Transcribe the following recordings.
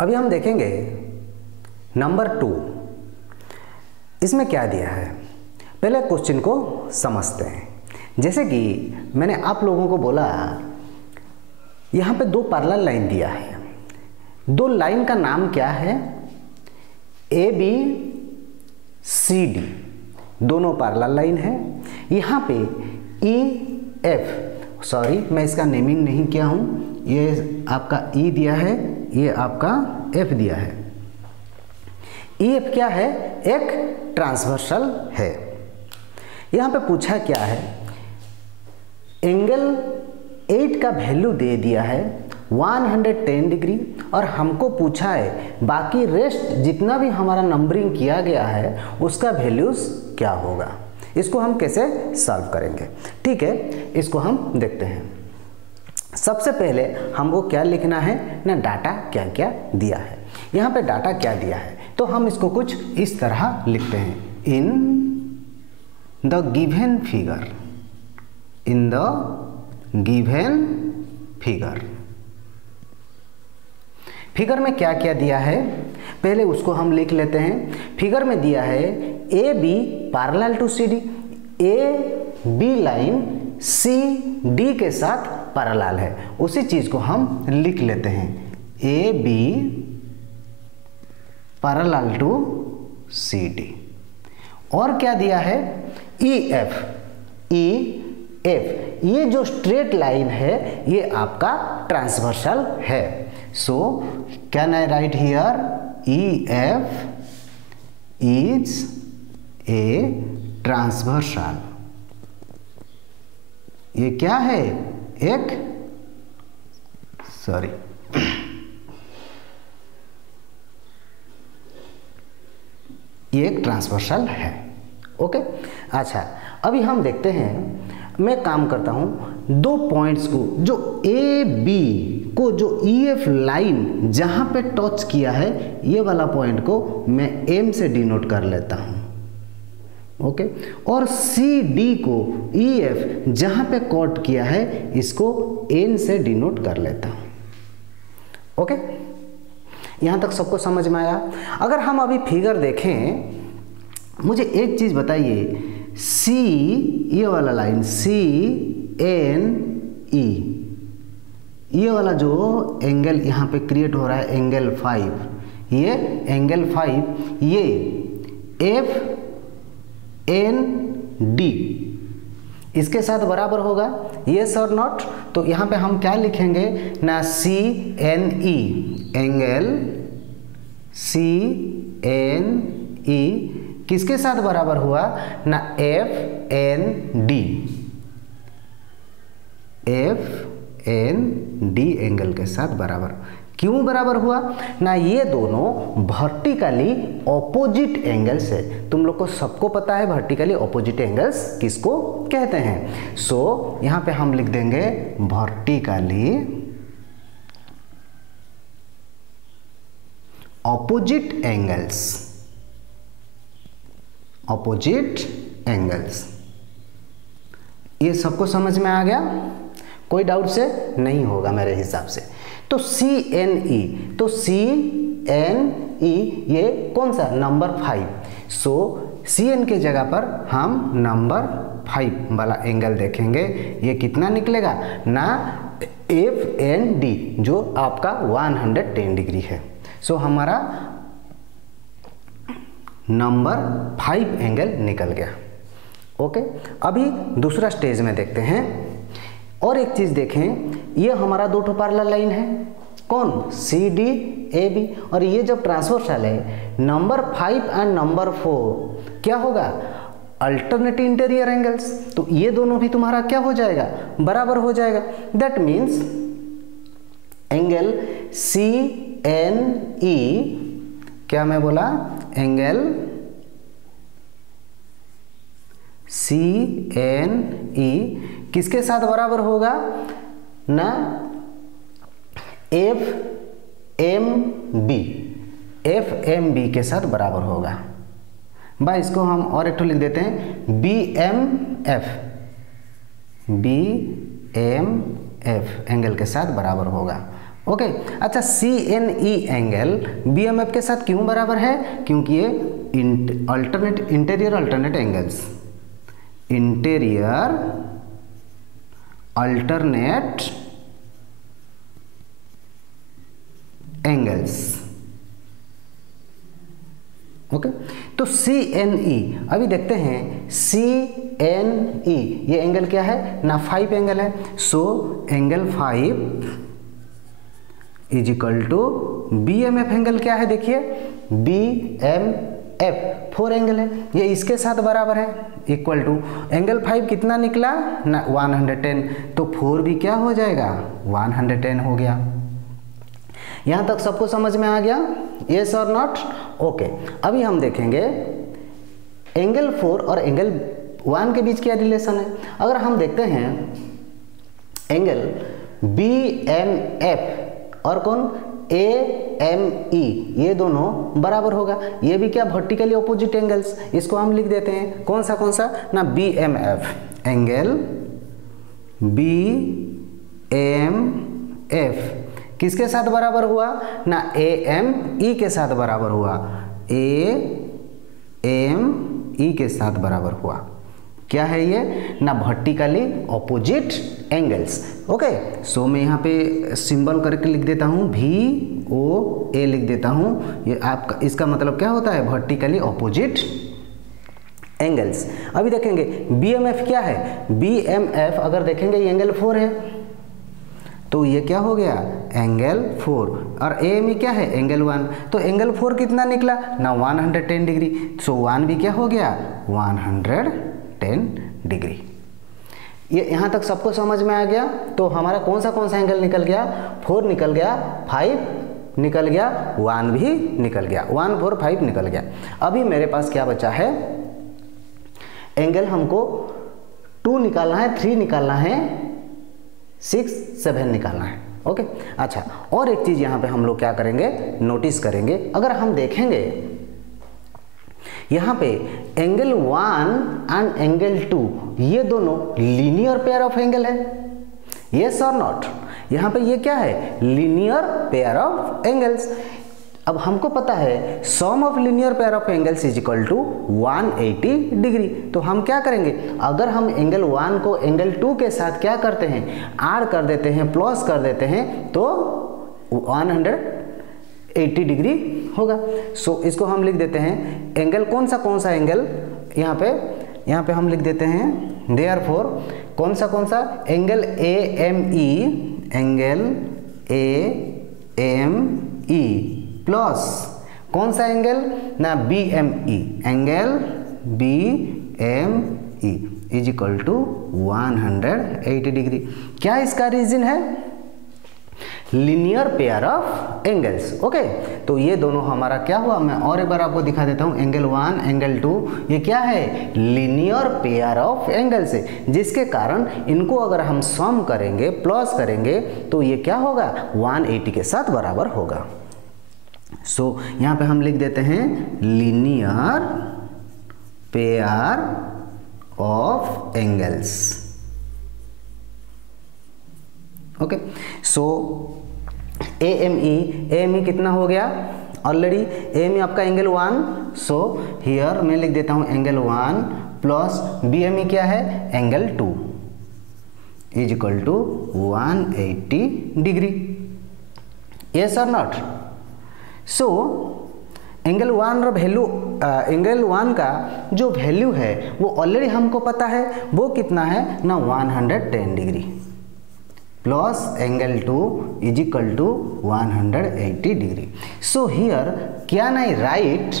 अभी हम देखेंगे नंबर 2। इसमें क्या दिया है, पहले क्वेश्चन को समझते हैं। जैसे कि मैंने आप लोगों को बोला, यहाँ पे 2 पैरेलल लाइन दिया है। 2 लाइन का नाम क्या है, ए बी सी डी, दोनों पैरेलल लाइन है। यहाँ पे ई एफ, सॉरी मैं इसका नेमिंग नहीं किया हूँ, ये आपका ई दिया है, ये आपका एफ दिया है। ई एफ क्या है, एक ट्रांसवर्सल है। यहाँ पे पूछा क्या है, एंगल 8 का वैल्यू दे दिया है 110 डिग्री, और हमको पूछा है बाकी रेस्ट जितना भी हमारा नंबरिंग किया गया है उसका वैल्यूज क्या होगा। इसको हम कैसे सॉल्व करेंगे, ठीक है, इसको हम देखते हैं। सबसे पहले हमको क्या लिखना है ना, डाटा क्या क्या दिया है। यहाँ पे डाटा क्या दिया है, तो हम इसको कुछ इस तरह लिखते हैं, in the given figure, in the given figure. Figure में क्या क्या दिया है, पहले उसको हम लिख लेते हैं। फिगर में दिया है A B parallel to C D, A B line C D के साथ पैरेलल है, उसी चीज को हम लिख लेते हैं, A B parallel to C D. और क्या दिया है, ई एफ, ई एफ, ये जो स्ट्रेट लाइन है ये आपका ट्रांसवर्सल है। So can I right here, E F is a transversal. ये क्या है, एक सॉरी ये एक ट्रांसवर्सल है। ओके, अच्छा अभी हम देखते हैं, मैं काम करता हूं 2 पॉइंट्स को, जो ए बी को जो ई एफ लाइन जहां पे टच किया है, ये वाला पॉइंट को मैं एम से डिनोट कर लेता हूं। ओके, और सी डी को ई एफ जहां पे कॉट किया है इसको एन से डिनोट कर लेता हूं। ओके, यहां तक सबको समझ में आया। अगर हम अभी फिगर देखें, मुझे एक चीज बताइए, सी, ये वाला लाइन सी एन ई, ये वाला जो एंगल यहाँ पे क्रिएट हो रहा है एंगल 5, ये एंगल 5, ये एफ एन डी इसके साथ बराबर होगा, यस और नॉट। तो यहाँ पे हम क्या लिखेंगे ना, C N E, angle C N E किसके साथ बराबर हुआ ना, F N D, F N D angle के साथ बराबर। क्यों बराबर हुआ ना, ये दोनों वर्टिकली ऑपोजिट एंगल्स है। तुम लोग को सबको पता है वर्टिकली ऑपोजिट एंगल्स किसको कहते हैं। सो यहां पे हम लिख देंगे vertically opposite angles, opposite angles. ये सबको समझ में आ गया, कोई डाउट से नहीं होगा मेरे हिसाब से। तो सी एन ई, तो सी एन ई ये कौन सा, नंबर 5। सो सी एन के जगह पर हम नंबर 5 वाला एंगल देखेंगे, ये कितना निकलेगा ना, एफ एन डी, जो आपका 110 डिग्री है। सो हमारा नंबर 5 एंगल निकल गया। ओके, अभी दूसरा स्टेज में देखते हैं। और एक चीज देखें, ये हमारा 2 पैरेलल लाइन है, कौन, सी डी ए बी, और ये जब ट्रांसवर्सल है, नंबर 5 एंड नंबर 4 क्या होगा, अल्टरनेट इंटीरियर एंगल्स। तो ये दोनों भी तुम्हारा क्या हो जाएगा, बराबर हो जाएगा। That means angle C N E, क्या मैं बोला, एंगल सी एन ई किसके साथ बराबर होगा ना, F M B, F M B के साथ बराबर होगा। भाई इसको हम और एक तो लिख देते हैं, B M F, B M F angle के साथ बराबर होगा। ओके। अच्छा, CNE एंगल BMF के साथ क्यों बराबर है? क्योंकि ये interior alternate angles, interior alternate angles. Okay, तो CNE अभी देखते हैं। CNE ये एंगल क्या है ना? 5 एंगल है। So angle 5 is equal to BMF angle क्या है? देखिए BMF 4 एंगल है, ये इसके साथ बराबर है, इक्वल टू एंगल 5 कितना निकला ना? 110। तो 4 भी क्या हो जाएगा? 110 हो गया। यहाँ तक सबको समझ में आ गया? यस और नॉट? ओके। अभी हम देखेंगे एंगल 4 और एंगल 1 के बीच क्या रिलेशन है। अगर हम देखते हैं एंगल BMF और कौन? AME, ये दोनों बराबर होगा। ये भी क्या? Vertically opposite angles. इसको हम लिख देते हैं कौन सा ना? BMF एंगल BMF किसके साथ बराबर हुआ ना? AME के साथ बराबर हुआ, AME के साथ बराबर हुआ। क्या है ये ना? Vertically opposite angles. ओके, सो मैं यहाँ पे सिंबल करके लिख देता हूँ, VOA लिख देता हूँ। ये आपका इसका मतलब क्या होता है? Vertically opposite angles. अभी देखेंगे BMF क्या है? BMF अगर देखेंगे ये एंगल 4 है, तो ये क्या हो गया? एंगल 4। और AME क्या है? एंगल 1। तो एंगल 4 कितना निकला ना? 110 डिग्री। सो 1 भी क्या हो गया? 110 डिग्री। ये यहाँ तक सबको समझ में आ गया? तो हमारा कौन सा एंगल निकल गया? 4 निकल गया, 5 निकल गया, 1 भी निकल गया, 1 4 5 निकल गया। अभी मेरे पास क्या बचा है? एंगल हमको 2 निकालना है, 3 निकालना है, 6 7 निकालना है। ओके। अच्छा, और एक चीज यहाँ पे हम लोग क्या करेंगे? नोटिस करेंगे। अगर हम देखेंगे यहाँ पे एंगल 1 एंड एंगल 2 ये दोनों लीनियर पेयर ऑफ एंगल है। यस और नॉट? यहाँ पे ये क्या है? Linear pair of angles. अब हमको पता है sum of linear pair of angles is equal to 180 degree. तो हम क्या करेंगे? अगर हम एंगल 1 को एंगल 2 के साथ क्या करते हैं? ऐड कर देते हैं, प्लस कर देते हैं, तो 180 डिग्री होगा। सो इसको हम लिख देते हैं एंगल कौन सा एंगल? यहाँ पे हम लिख देते हैं देयरफॉर कौन सा angle AME, angle AME plus कौन सा एंगल ना? BME, angle BME is equal to 180 degree. क्या इसका रीजन है? Linear pair of angles. Okay, तो ये दोनों हमारा क्या हुआ? मैं और एक बार आपको दिखा देता हूँ। एंगल 1 एंगल 2 ये क्या है? लीनियर पेयर ऑफ एंगल्स है, जिसके कारण इनको अगर हम सम करेंगे, प्लस करेंगे, तो ये क्या होगा? 180 के साथ बराबर होगा। सो यहाँ पे हम लिख देते हैं linear pair of angles. Okay, so AME कितना हो गया? ऑलरेडी AME आपका एंगल 1। सो हियर मैं लिख देता हूं एंगल 1 प्लस BME क्या है? Angle 2 is equal to 180 degree. Yes और नॉट? सो एंगल 1 और वैल्यू एंगल 1 का जो वैल्यू है वो ऑलरेडी हमको पता है, वो कितना है ना? 110 degree plus angle 2 is equal to 180 degree. So here क्या नहीं right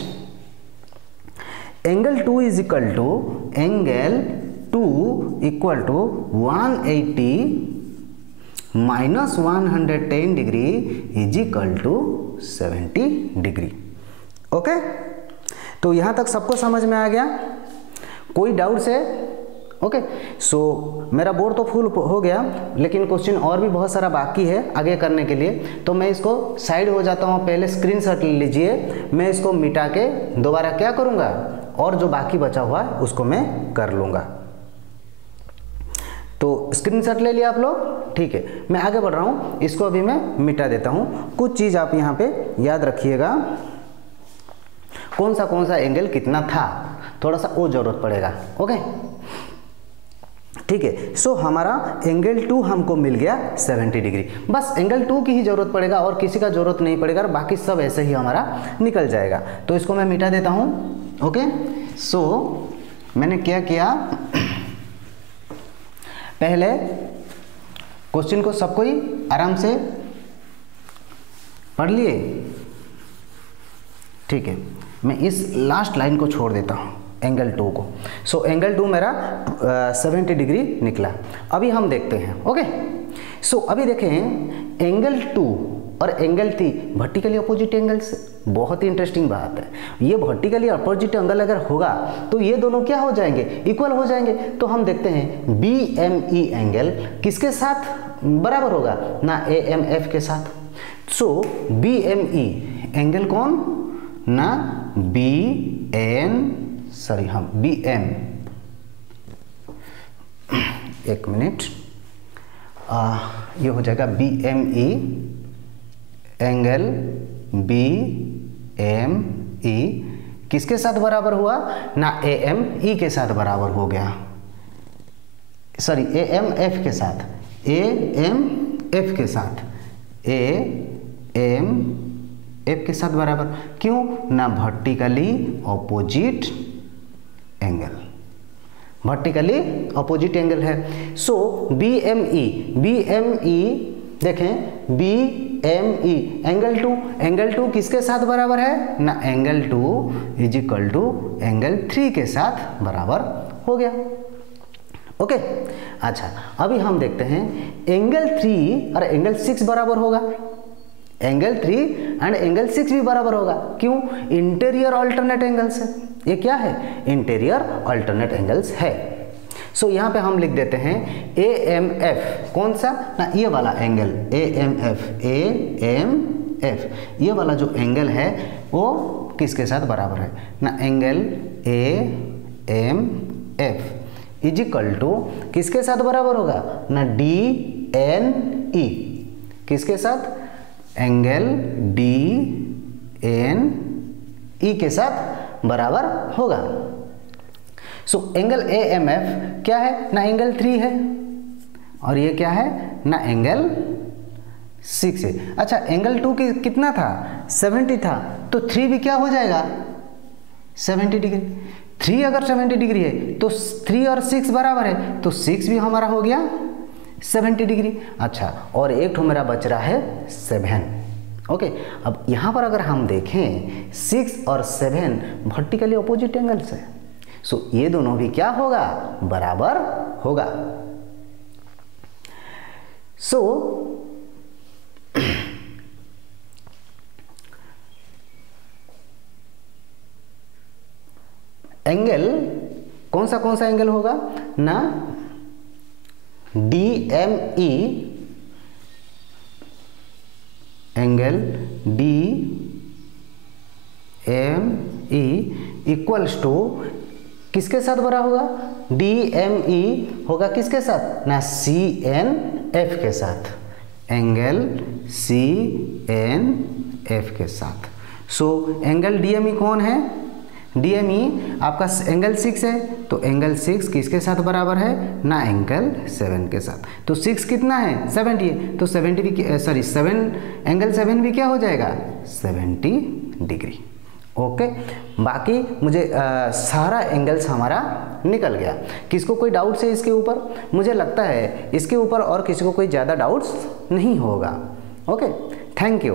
angle 2 is equal to angle 2 equal to 180 minus 110 degree is equal to 70 degree. Okay, तो यहाँ तक सबको समझ में आ गया? कोई डाउट्स है? ओके, सो मेरा बोर्ड तो फुल हो गया, लेकिन क्वेश्चन और भी बहुत सारा बाकी है आगे करने के लिए, तो मैं इसको साइड हो जाता हूँ। पहले स्क्रीनशॉट ले लीजिए, मैं इसको मिटा के दोबारा क्या करूँगा, और जो बाकी बचा हुआ है उसको मैं कर लूँगा। तो स्क्रीनशॉट ले लिया आप लोग, ठीक है। मैं आगे बढ़ रहा हूँ, इसको अभी मैं मिटा देता हूँ। कुछ चीज़ आप यहाँ पे याद रखिएगा, कौन सा एंगल कितना था, थोड़ा सा वो जरूरत पड़ेगा। ओके, ठीक है। सो हमारा एंगल 2 हमको मिल गया 70 डिग्री। बस एंगल 2 की ही जरूरत पड़ेगा और किसी का जरूरत नहीं पड़ेगा, और बाकी सब ऐसे ही हमारा निकल जाएगा। तो इसको मैं मिटा देता हूँ। ओके, सो मैंने क्या किया, पहले क्वेश्चन को सबको ही आराम से पढ़ लिए, ठीक है। मैं इस लास्ट लाइन को छोड़ देता हूँ, एंगल 2 को। सो एंगल 2 मेरा 70 डिग्री निकला। अभी हम देखते हैं। ओके, सो अभी देखें, एंगल 2 और एंगल 3 वर्टिकली अपोजिट एंगल्स। बहुत ही इंटरेस्टिंग बात है। ये वर्टिकली अपोजिट एंगल अगर होगा तो ये दोनों क्या हो जाएंगे, इक्वल हो जाएंगे। तो हम देखते हैं BME एंगल किसके साथ बराबर होगा ना, AMF के साथ। सो BME एंगल कौन ना, BM, एक मिनट, ये हो जाएगा BME एंगल BME किसके साथ बराबर हुआ ना, AME के साथ बराबर हो गया, सॉरी AMF के साथ, AMF के साथ, AMF के साथ बराबर। क्यों ना, vertically opposite angle, vertically opposite angle है। सो BME देखें, BME एंगल 2 किसके साथ बराबर है ना, angle 2 is equal to angle 3 के साथ बराबर हो गया। ओके, अच्छा अभी हम देखते हैं एंगल 3 और एंगल 6 बराबर होगा, एंगल 3 एंड एंगल 6 भी बराबर होगा। क्यों, इंटीरियर अल्टरनेट एंगल्स है। ये क्या है, इंटीरियर अल्टरनेट एंगल्स है। सो यहाँ पे हम लिख देते हैं AMF, कौन सा ना, ये वाला एंगल AMF, ये वाला जो एंगल है वो किसके साथ बराबर है ना, angle AMF is equal to किसके साथ बराबर होगा ना, DNE, किसके साथ, एंगल DNE के साथ बराबर होगा। सो एंगल AMF क्या है ना, एंगल 3 है, और ये क्या है ना, एंगल 6 है। अच्छा एंगल 2 की कितना था, 70 था, तो 3 भी क्या हो जाएगा 70 डिग्री। 3 अगर 70 डिग्री है तो 3 और 6 बराबर है, तो 6 भी हमारा हो गया 70 डिग्री। अच्छा, और एक ठो मेरा बच रहा है 7। ओके, अब यहाँ पर अगर हम देखें 6 और 7 वर्टिकली अपोजिट एंगल्स है। सो ये दोनों भी क्या होगा, बराबर होगा। सो एंगल कौन सा एंगल होगा ना, DME angle DME equals to किसके साथ बराबर होगा, DME होगा किसके साथ ना, CNF के साथ, एंगल CNF के साथ। सो एंगल DME कौन है, DME आपका एंगल 6 है, तो एंगल 6 किसके साथ बराबर है ना, एंगल 7 के साथ। तो 6 कितना है 70 है, तो 70 भी सॉरी 7 एंगल 7 भी क्या हो जाएगा 70 डिग्री। ओके, बाकी मुझे सारा एंगल्स हमारा निकल गया। किसको कोई डाउट्स है इसके ऊपर, मुझे लगता है इसके ऊपर और किसी को कोई ज़्यादा डाउट्स नहीं होगा। Okay, thank you.